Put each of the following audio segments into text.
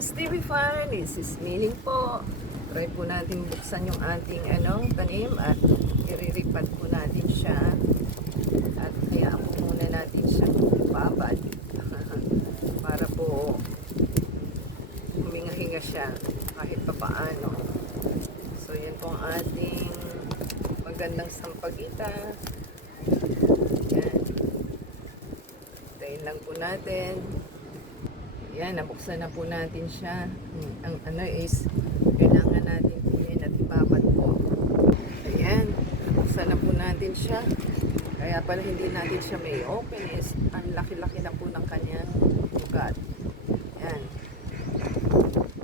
Greetings TV Fan, this is Miling po. Try po natin buksan yung ating tanim at iriripat po natin siya. At kaya po muna natin siyang babad para po huminga-hinga siya kahit pa paano. So yan po ang ating magandang sampagita. Yan. Tayin lang po natin. Yan, nabuksan na po natin siya. Ang is, kailangan natin pihin at ibabat po. Ayan, nabuksan na po natin siya. Kaya pala hindi natin siya may open is, ang laki-laki na po ng kanyang ugat. Ayan.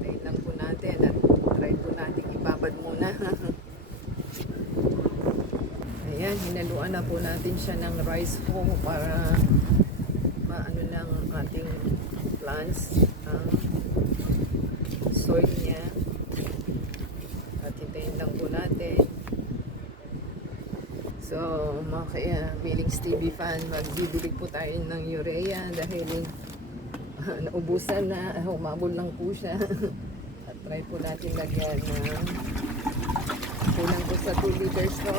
Tayin lang po natin at try po natin ibabad muna. Ayan, hinaluan na po natin siya ng rice foam para maano lang ating plants ang soil niya at hintayin lang po natin. So mga kaya Miling's TV Fan, magbibili po tayo ng urea dahil naubusan na, humabol lang po siya. At try po natin lagyan ng kulang po sa 2 liters to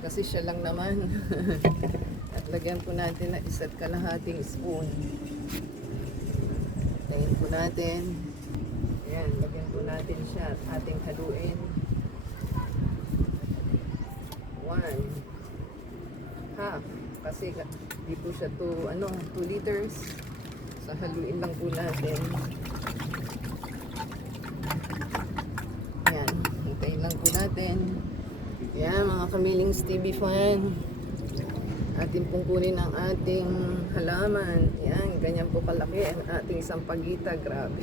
kasi siya lang naman. At lagyan po natin ng 1.5 spoon. Tayin po natin. Ayan, lagyan po natin siya at ating haluin. 1/2. Kasi di po siya 2 liters. So haluin lang po natin. Ayan, hintayin lang po natin. Ayan, mga Kamiling's TV Fan. Atin pong kunin ang ating halaman. Yan, ganyan po kalaki ang ating sampagita. Grabe.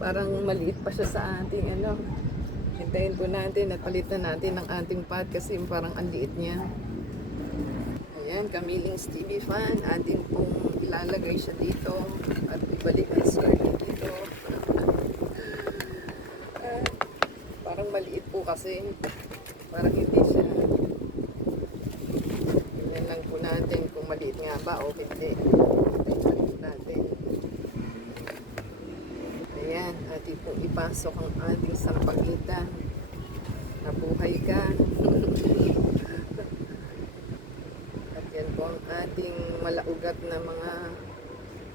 Parang maliit pa siya sa ating Hintayin po natin at palitan natin ang ating pot kasi parang ang liit niya. Ayan, Kamiling's TV Fan. Atin pong ilalagay siya dito at ibalik ang soil dito. Parang maliit po kasi. Parang hindi siya. Tingnan lang po natin kung maliit nga ba o hindi. Tingnan natin. Ayan, atin pong ipasok ang ating sampagita. Nabuhay ka. At yan po ang ating malaugat na mga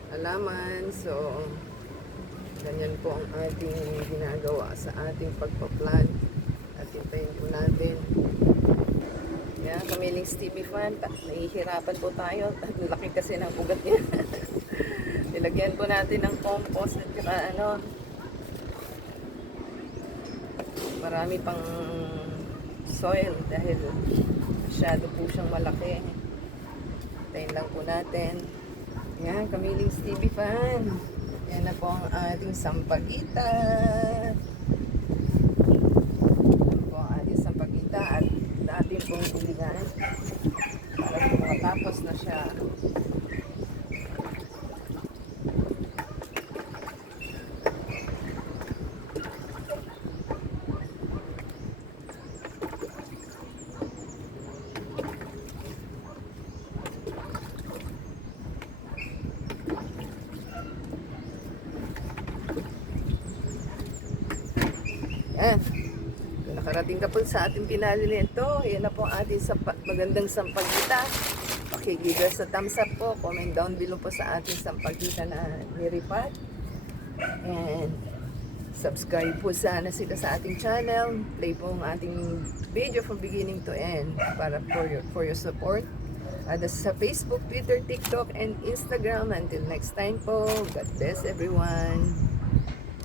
halaman. So, ganyan po ang ating ginagawa sa ating pagpa-plant. At hintayin po natin. Yan, Kamiling's TV Fan, nahihirapan po tayo. Laki kasi ng ugat niya. Nilagyan po natin ng compost at saka marami pang soil dahil masyado po siyang malaki. Tayin lang po natin. Yan, Kamiling's TV Fan. Yan na po ang ating sampagita. Yan po ang ating sampagita at natin pong ulingan para po makatapos na siya. Yan. Nakarating ka po sa ating pinali nito. Yan na po ang ating magandang sampagita. Give us a thumbs up po. Comment down below po sa ating sampagita na niripat. And subscribe po sana sila sa ating channel. Play po ang ating video from beginning to end para for your support. Sa Facebook, Twitter, TikTok, and Instagram. Until next time po. God bless everyone.